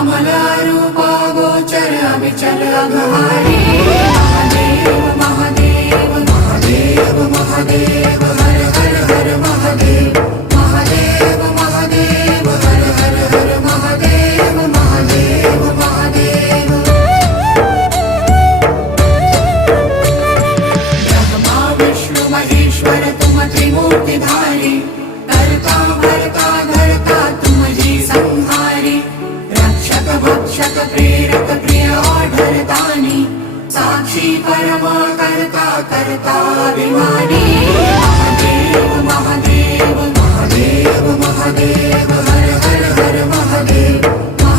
अमल रूपा गोचर अविचल अघहारी। महादेव महादेव महादेव महादेव हर हर हर महादेव। महादेव महादेव हर हर हर महादेव। महादेव महादेव ब्रह्मा विष्णु महेश्वर तुम त्रिमूर्तिधारी। करता भरता धरता तुम जी संहारी। रक्षक भक्षक प्रेरक प्रिय आढरतानी। साक्षी परमा करता करता अभिमानी। महादेव महादेव महादेव महादेव हर हर हर महादेव।